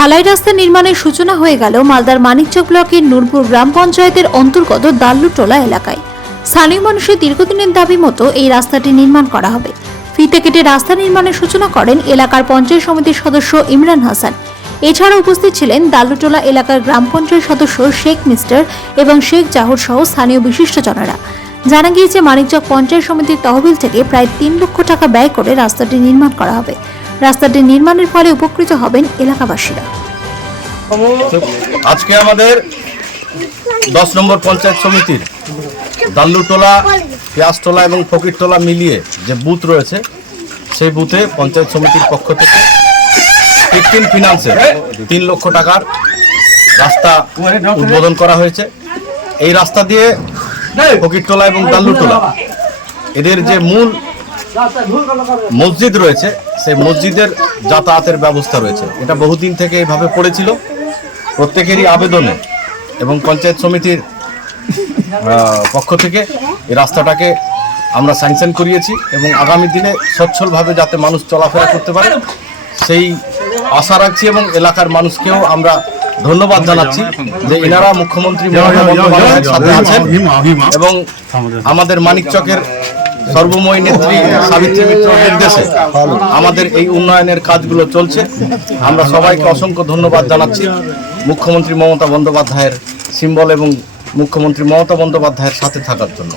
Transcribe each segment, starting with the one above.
ঢালাই রাস্তা নির্মাণের সূচনা হয়ে গেল মালদার মানিকচক ব্লকের নূরপুর গ্রাম পঞ্চায়েতের অন্তর্গত দাল্লুটোলা এলাকায়। স্থানীয় মানুষের দীর্ঘদিনের দাবি মতো এই রাস্তাটি নির্মাণ করা হবে। ফিতে কেটে রাস্তা নির্মাণের সূচনা করেন এলাকার পঞ্চায়েত সমিতির সদস্য ইমরান হাসান। এছাড়া উপস্থিত ছিলেন দাল্লুটোলা এলাকার গ্রাম পঞ্চায়েত সদস্য শেখ মিস্টার এবং শেখ জাহর সহ স্থানীয় বিশিষ্টজনেরা। জানা গিয়েছে, মানিকচক পঞ্চায়েত সমিতির তহবিল থেকে প্রায় তিন লক্ষ টাকা ব্যয় করে রাস্তাটি নির্মাণ করা হবে। রাস্তাটি নির্মাণের ফলে উপকৃত হবেন এলাকাবাসীরা। আজকে আমাদের দশ নম্বর পঞ্চায়েত সমিতির দাল্লুটোলা পেঁয়াজটোলা এবং ফকিরটোলা মিলিয়ে যে বুথ রয়েছে, সেই বুথে পঞ্চায়েত সমিতির পক্ষ থেকে ফিফটিন ফিনান্সে তিন লক্ষ টাকার রাস্তা উদ্বোধন করা হয়েছে। এই রাস্তা দিয়ে ফকিরটোলা এবং দাল্লুটোলা এদের যে মূল মসজিদ রয়েছে সেই মসজিদের যাতায়াতের ব্যবস্থা রয়েছে। এটা বহুদিন থেকে এইভাবে পড়েছিল প্রত্যেকেরই আবেদনে এবং পঞ্চায়েত সমিতির পক্ষ থেকে এই রাস্তাটাকে আমরা স্যাংশন করিয়েছি এবং আগামী দিনে সচ্ছলভাবে যাতে মানুষ চলাফেরা করতে পারে সেই আশা রাখছি এবং এলাকার মানুষকেও আমরা ধন্যবাদ জানাচ্ছি যে এনারা মুখ্যমন্ত্রী সাথে আছেন এবং আমাদের মানিকচকের সর্বময় নেত্রী সাবিত্রী মিত্র নির্দেশে আমাদের এই উন্নয়নের কাজগুলো চলছে। আমরা সবাইকে অসংখ্য ধন্যবাদ জানাচ্ছি মুখ্যমন্ত্রী মমতা বন্দ্যোপাধ্যায়ের সিম্বল এবং মুখ্যমন্ত্রী মমতা বন্দ্যোপাধ্যায়ের সাথে থাকার জন্য।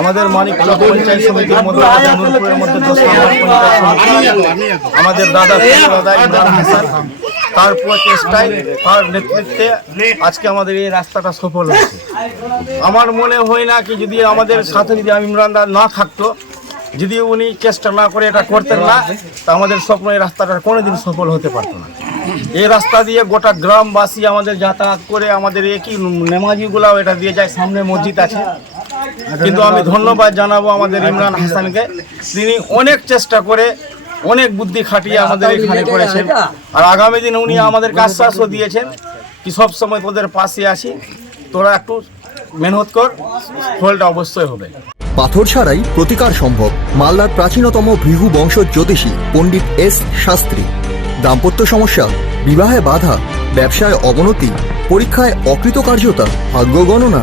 আমাদের মানিকচক পঞ্চায়েত সমিতির মধ্যে আমাদের নূরপুরের মধ্যে দশ আমাদের দাদা দাদা ইমরান হাসান তার প্রচেষ্টায় তার নেতৃত্বে আজকে আমাদের এই রাস্তাটা সফল হয়েছে। আমার মনে হয় না কি যদি আমাদের সাথে যদি আমি ইমরান দা না থাকতো যদি উনি চেষ্টা না করে এটা করতেন না তা আমাদের স্বপ্ন এই রাস্তাটা কোনোদিন সফল হতে পারতো না। এই রাস্তা দিয়ে গোটা গ্রামবাসী আমাদের যাতায়াত করে আমাদের একই নেমাজিগুলাও এটা দিয়ে যায় সামনে মসজিদ আছে। কিন্তু আমি ধন্যবাদ জানাব আমাদের ইমরান হাসানকে। তিনি অনেক চেষ্টা করে, অনেক বুদ্ধি খাটিয়ে আমাদের এখানে করেছেন। আর আগামী দিনে উনি আমাদেরকে আশ্বাসও দিয়েছেন কি সব সময় তোদের পাশে আছি। তোরা একটু মেহনত কর, ফলটা অবশ্যই হবে। পাথর ছাড়াই প্রতিকার সম্ভব। মালদার প্রাচীনতম ভৃহু বংশ জ্যোতিষী পণ্ডিত এস শাস্ত্রী। দাম্পত্য সমস্যা, বিবাহে বাধা, ব্যবসায় অবনতি, পরীক্ষায় অকৃতকার্যতা, ভাগ্য গণনা